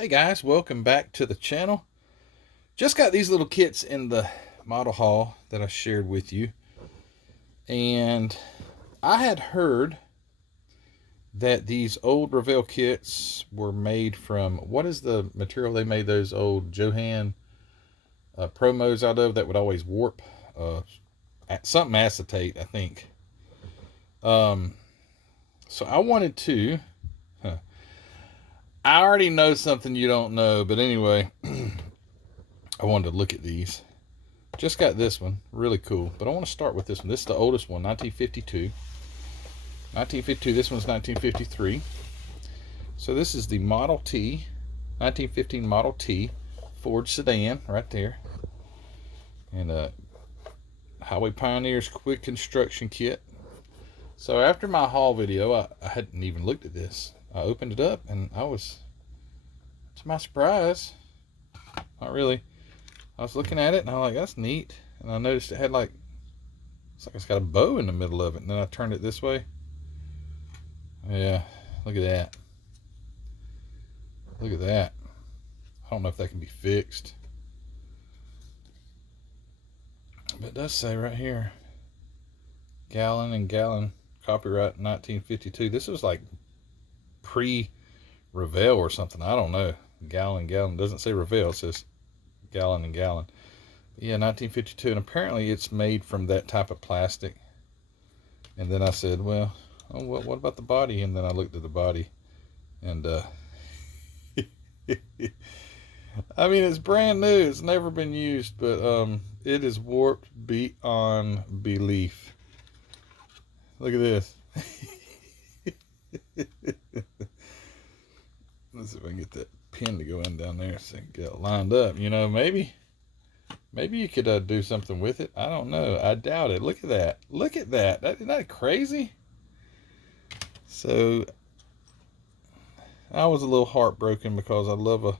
Hey guys, welcome back to the channel. Just got these little kits in the model haul that I shared with you. And I had heard that these old Revell kits were made from, what is the material they made those old Johan promos out of that would always warp? Something acetate, I think. So I wanted to... I already know something you don't know, but anyway, I wanted to look at these. Just got this one, really cool, but I want to start with this one. This is the oldest one, 1952. 1952, this one's 1953. So this is the Model T, 1915 Model T Ford sedan right there. And Highway Pioneers quick construction kit. So after my haul video, I hadn't even looked at this. I opened it up and I was, to my surprise, not really, I was looking at it and I'm like, that's neat. And I noticed it had like, it's like it's got a bow in the middle of it. And then I turned it this way. Yeah, look at that. Look at that. I don't know if that can be fixed. But it does say right here, gallon and gallon, copyright 1952. This was like pre-Revell or something. I don't know. Gallon and gallon. It doesn't say Revell. It says gallon and gallon. But yeah, 1952. And apparently it's made from that type of plastic. And then I said, well, oh, what about the body? And then I looked at the body. And I mean, it's brand new. It's never been used. But it is warped beyond belief. Look at this. Let's see if I can get that pin to go in down there so I can get it lined up. You know, maybe you could do something with it. I don't know. I doubt it. Look at that. Look at that. Isn't that crazy? So I was a little heartbroken because I love a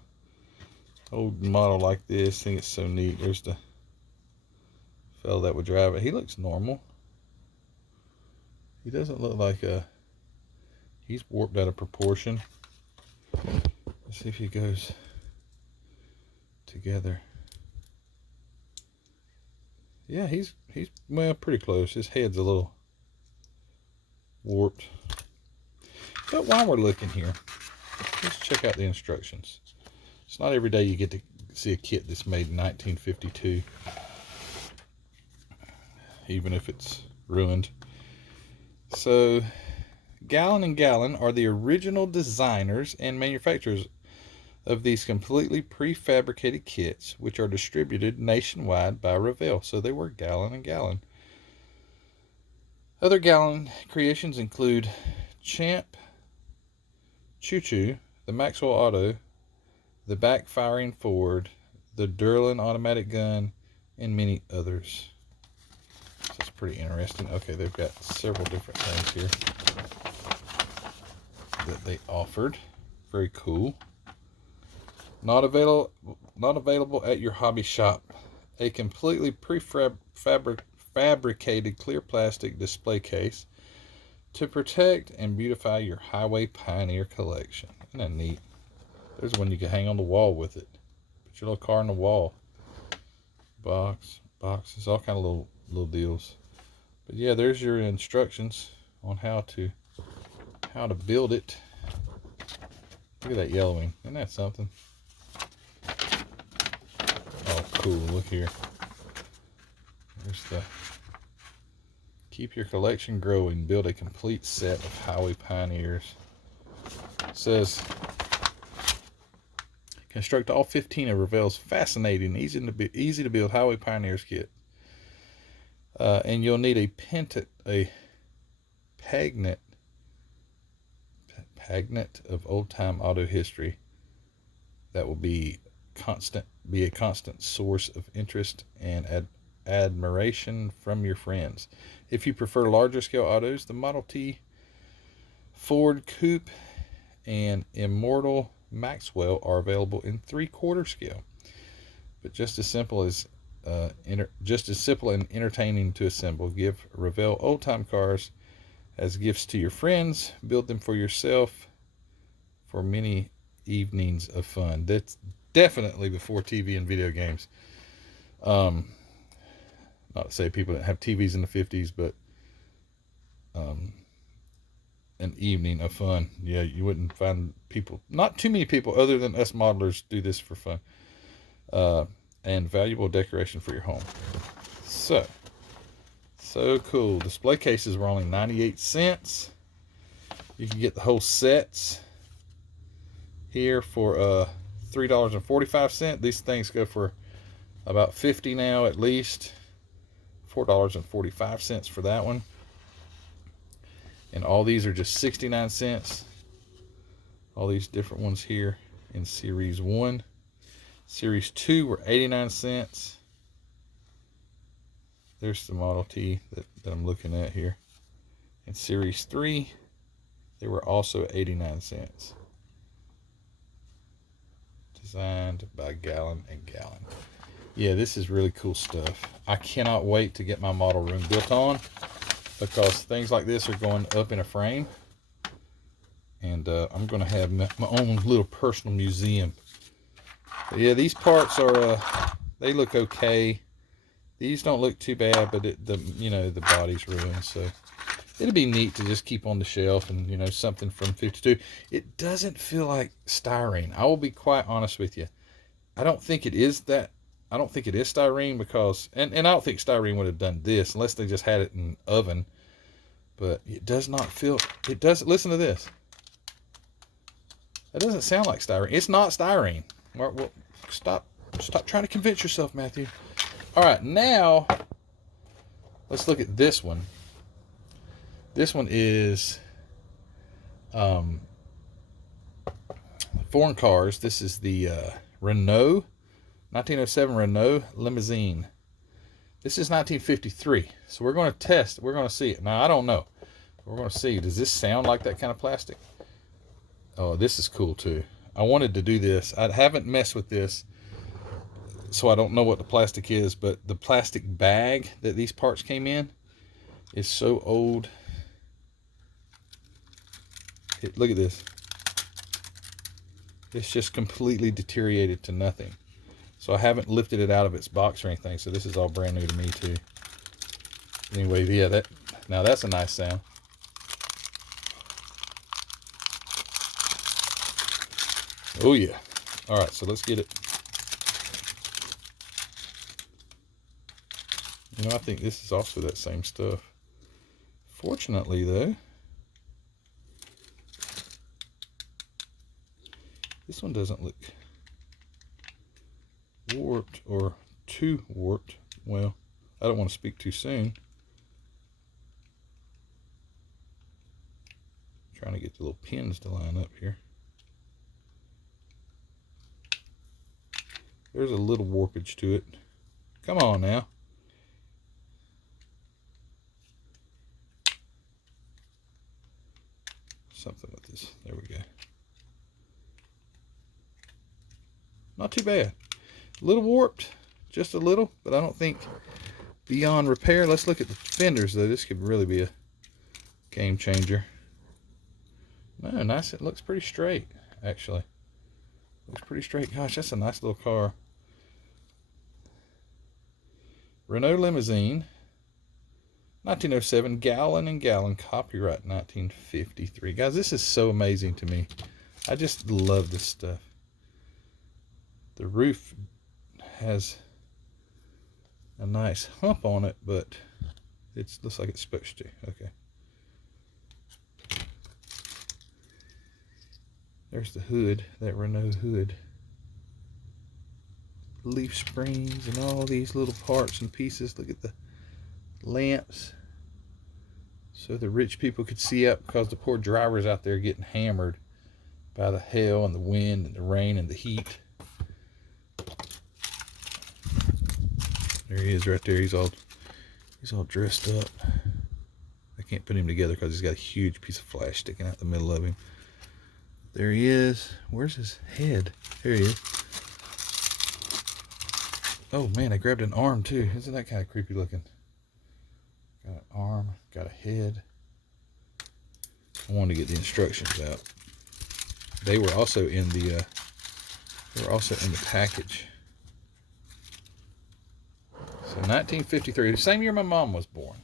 old model like this. I think it's so neat. There's the fellow that would drive it. He looks normal. He doesn't look like he's warped out of proportion. Let's see if he goes together. Yeah, he's well, pretty close. His head's a little warped. But while we're looking here, let's check out the instructions. It's not every day you get to see a kit that's made in 1952, even if it's ruined. So, Gallon and Gallon are the original designers and manufacturers of these completely prefabricated kits, which are distributed nationwide by Revell. So they were Gallon and Gallon. Other Gallon creations include Champ, Choo Choo, the Maxwell Auto, the Backfiring Ford, the Durlin automatic gun, and many others. So it's pretty interesting. Okay, they've got several different things here that they offered. Very cool. Not available at your hobby shop. A completely prefabricated clear plastic display case to protect and beautify your Highway Pioneer collection. Isn't that neat? There's one you can hang on the wall with it. Put your little car on the wall. Boxes, all kind of little deals. But yeah, there's your instructions on how to build it. Look at that yellowing. Isn't that something? Oh, cool. Look here. There's the keep your collection growing. Build a complete set of Highway Pioneers. It says construct all 15 of Revell's fascinating, easy to build Highway Pioneers kit. And you'll need a pagnet of old-time auto history that will be a constant source of interest and admiration from your friends. If you prefer larger scale autos, the Model T, Ford Coupe, and Immortal Maxwell are available in 3/4 scale, but just as simple and entertaining to assemble. Give Revell old-time cars as gifts to your friends. Build them for yourself for many evenings of fun. That's definitely before TV and video games. Not to say people didn't have TVs in the 50s, but an evening of fun. Yeah, you wouldn't find people, not too many people other than us modelers, do this for fun. And valuable decoration for your home. So cool. Display cases were only 98 cents. You can get the whole sets here for $3.45. These things go for about $50 now at least. $4.45 for that one. And all these are just 69 cents. All these different ones here in Series 1. Series 2 were 89 cents. There's the Model T that I'm looking at here. In Series 3, they were also 89 cents. Designed by Gallon and Gallon. Yeah, this is really cool stuff. I cannot wait to get my model room built on, because things like this are going up in a frame. And I'm going to have my own little personal museum. But yeah, these parts are, they look okay. These don't look too bad, but the body's ruined. So it'd be neat to just keep on the shelf, and something from 52. It doesn't feel like styrene. I will be quite honest with you. I don't think it is that. I don't think it is styrene, because, and I don't think styrene would have done this unless they just had it in an oven. But it does not feel, it does, listen to this. That doesn't sound like styrene. It's not styrene. Well, stop trying to convince yourself, Matthew. All right, now let's look at this one. This one is foreign cars. This is the Renault, 1907 Renault Limousine. This is 1953. So we're going to test. We're going to see it. Now, I don't know. We're going to see. Does this sound like that kind of plastic? Oh, this is cool too. I wanted to do this. I haven't messed with this, so I don't know what the plastic is, but the plastic bag that these parts came in is so old. Look at this. It's just completely deteriorated to nothing. So I haven't lifted it out of its box or anything, so this is all brand new to me too. Anyway, yeah, now that's a nice sound. Oh yeah. All right, so let's get it. I think this is also that same stuff. Fortunately though, this one doesn't look warped or too warped. Well, I don't want to speak too soon. Trying to get the little pins to line up here. There's a little warpage to it. Come on now. Something with this. There we go. Not too bad. A little warped, just a little, but I don't think beyond repair. Let's look at the fenders though. This could really be a game changer. No, nice. It looks pretty straight, actually. Looks pretty straight. Gosh, that's a nice little car. Renault Limousine, 1907, Gallon and Gallon, copyright 1953. Guys, this is so amazing to me. I just love this stuff. The roof has a nice hump on it, but it looks like it's supposed to. Okay. There's the hood, that Renault hood. Leaf springs and all these little parts and pieces. Look at the lamps. So the rich people could see up, because the poor drivers out there getting hammered by the hail and the wind and the rain and the heat. There he is right there. He's all dressed up. I can't put him together because he's got a huge piece of flash sticking out the middle of him. There he is. Where's his head? There he is. Oh man, I grabbed an arm too. Isn't that kind of creepy looking? Got an arm, got a head. I wanted to get the instructions out. they were also in the package. So 1953, the same year my mom was born.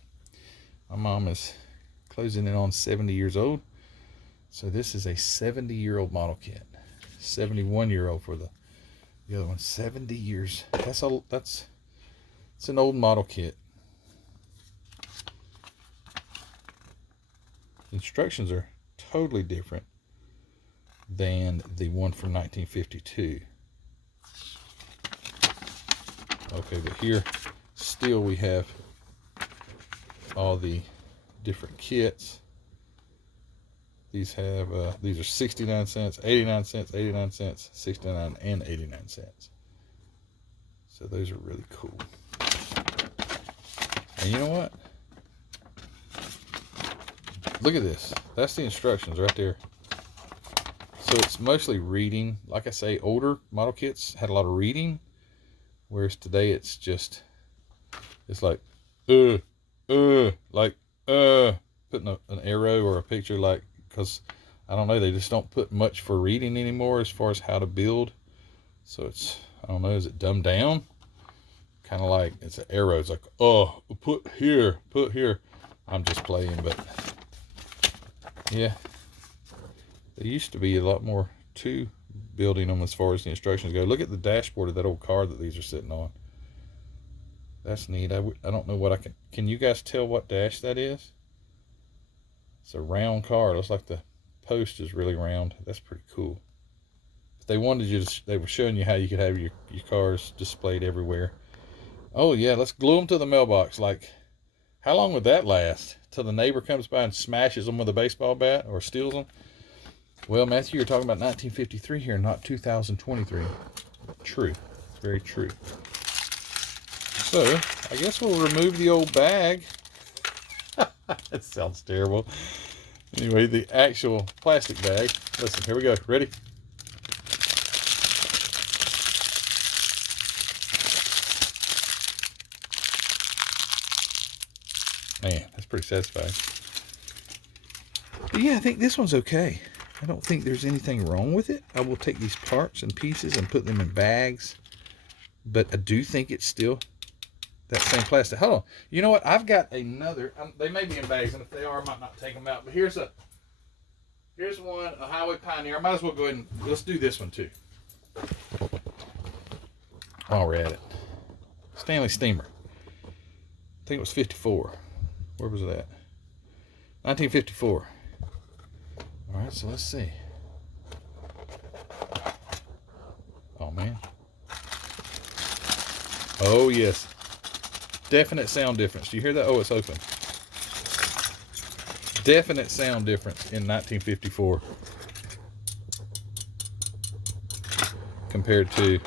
My mom is closing in on 70 years old. So this is a 70-year-old model kit. 71-year-old for the other one. 70 years. It's an old model kit. The instructions are totally different than the one from 1952. Okay, but here still we have all the different kits. These have these are 69 cents, 89 cents, 89 cents, 69 and 89 cents. So those are really cool. And you know what? Look at this. That's the instructions right there. So it's mostly reading. Like I say, older model kits had a lot of reading, whereas today it's like putting an arrow or a picture, like, because I don't know, they just don't put much for reading anymore as far as how to build. So it's, I don't know, is it dumbed down? Kind of like it's an arrow. It's like, oh, put here. I'm just playing, but yeah, there used to be a lot more to building them as far as the instructions go. Look at the dashboard of that old car that these are sitting on. That's neat. I don't know what I can you guys tell what dash that is? It's a round car. It looks like the post is really round. That's pretty cool. If they wanted you to, they were showing you how you could have your cars displayed everywhere. Oh yeah, let's glue them to the mailbox. Like, how long would that last? Till the neighbor comes by and smashes them with a baseball bat or steals them? Well, Matthew, you're talking about 1953 here, not 2023. True. Very true. So, I guess we'll remove the old bag. That sounds terrible. Anyway, the actual plastic bag. Listen, here we go. Ready? Man, that's pretty satisfying. But yeah, I think this one's okay. I don't think there's anything wrong with it. I will take these parts and pieces and put them in bags. But I do think it's still that same plastic. Hold on. You know what? I've got another. They may be in bags, and if they are, I might not take them out. But here's one, a Highway Pioneer. I might as well go ahead and let's do this one too. While we're at it. Stanley Steamer. I think it was 54. Where was that? 1954. All right, so let's see. Oh, man. Oh, yes. Definite sound difference. Do you hear that? Oh, it's open. Definite sound difference in 1954 compared to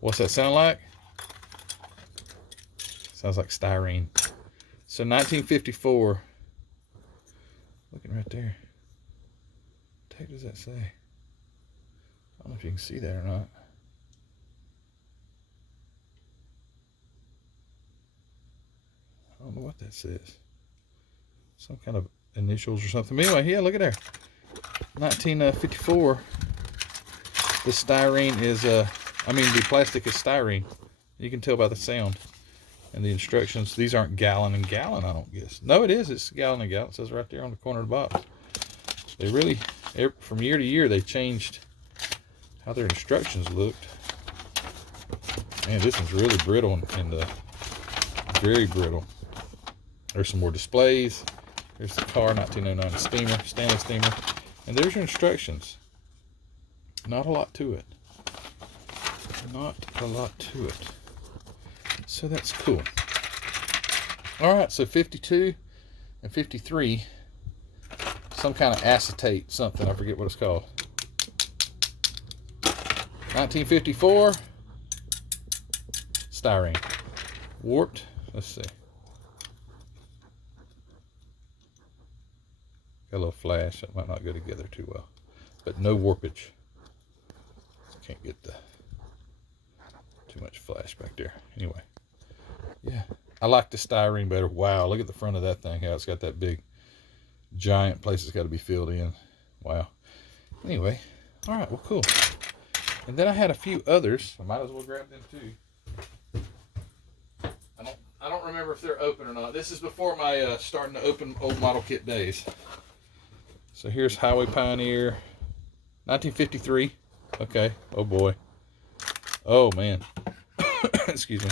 what's that sound like? Sounds like styrene. So 1954, looking right there. What the heck does that say? I don't know if you can see that or not. I don't know what that says. Some kind of initials or something. But anyway, yeah, look at there. 1954. The styrene is, the plastic is styrene. You can tell by the sound. And the instructions, these aren't gallon and gallon, I don't guess. No, it is. It's gallon and gallon. It says right there on the corner of the box. They really, from year to year, they changed how their instructions looked. Man, this one's really brittle and very brittle. There's some more displays. There's the car, 1909 steamer, Stanley Steamer. And there's your instructions. Not a lot to it. Not a lot to it. So that's cool. All right, so 52 and 53, some kind of acetate something. I forget what it's called. 1954, styrene. Warped, let's see. Got a little flash. That might not go together too well. But no warpage. Can't get too much flash back there. Anyway. Yeah, I like the styrene better. Wow, look at the front of that thing, how it's got that big giant place it's got to be filled in. Wow. Anyway, all right, well, cool. And then I had a few others. I might as well grab them too. I don't remember if they're open or not. This is before my starting to open old model kit days. So here's Highway Pioneer, 1953. Okay. Oh boy. Oh man. Excuse me.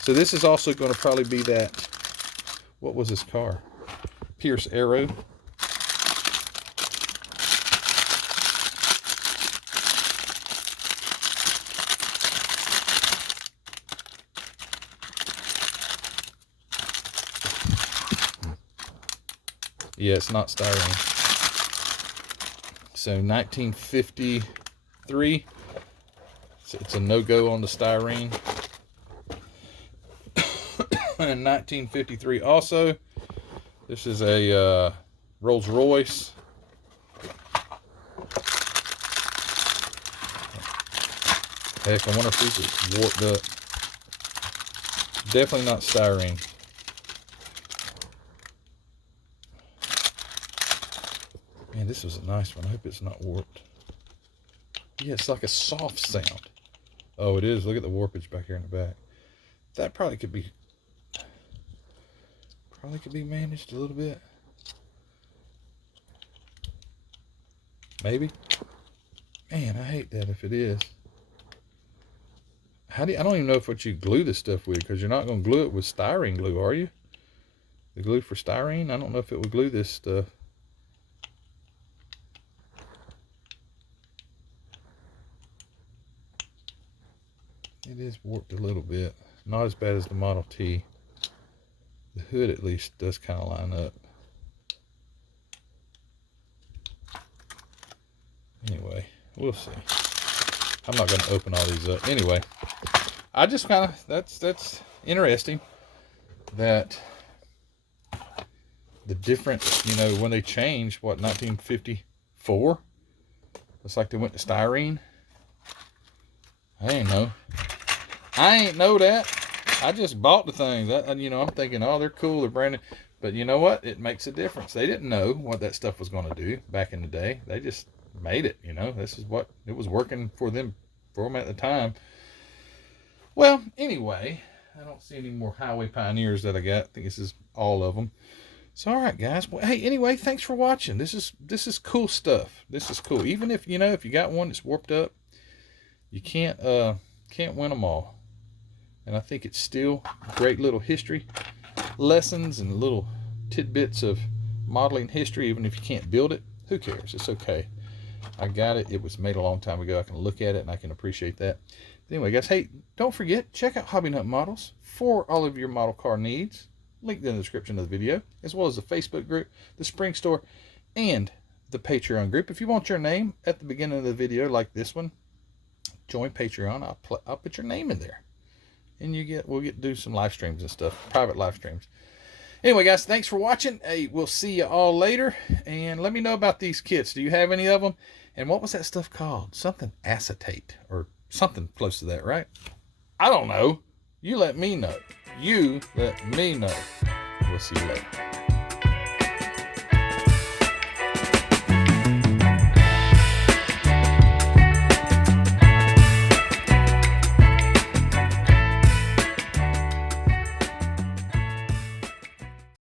So this is also going to probably be that. What was this car? Pierce Arrow. Yeah, it's not styrene. So 1953. So it's a no-go on the styrene. And 1953 also. This is a Rolls Royce. Heck, I wonder if these are warped up. Definitely not styrene. Man, this was a nice one. I hope it's not warped. Yeah, it's like a soft sound. Oh, it is. Look at the warpage back here in the back. That probably could be managed a little bit. Maybe. Man, I hate that if it is. I don't even know what you glue this stuff with, because you're not going to glue it with styrene glue, are you? The glue for styrene? I don't know if it would glue this stuff. It is warped a little bit. Not as bad as the Model T. The hood at least does kind of line up. Anyway, we'll see. I'm not going to open all these up. Anyway, I just kind of, that's interesting that the different, you know, when they changed, what, 1954? It's like they went to styrene. I ain't know that. I just bought the thing. That, you know, I'm thinking, oh, they're cool, they're brand new. But you know what? It makes a difference. They didn't know what that stuff was going to do back in the day. They just made it, you know. This is what it was working for them at the time. Well, anyway, I don't see any more Highway Pioneers that I got. I think this is all of them. So, all right, guys. Well, hey, anyway, thanks for watching. This is cool stuff. This is cool. Even if, you know, if you got one that's warped up, you can't win them all. And I think it's still great little history lessons and little tidbits of modeling history. Even if you can't build it, who cares? It's okay. I got it. It was made a long time ago. I can look at it and I can appreciate that. But anyway, guys, hey, don't forget, check out Hobby Nut Models for all of your model car needs. Linked in the description of the video, as well as the Facebook group, the Spring Store, and the Patreon group. If you want your name at the beginning of the video, like this one, join Patreon. I'll put your name in there, and we'll get to do some live streams and stuff, private live streams. Anyway, guys, thanks for watching. Hey, we'll see you all later, and let me know about these kits. Do you have any of them? And what was that stuff called? Something acetate or something close to that, right? I don't know. You let me know. You let me know. We'll see you later.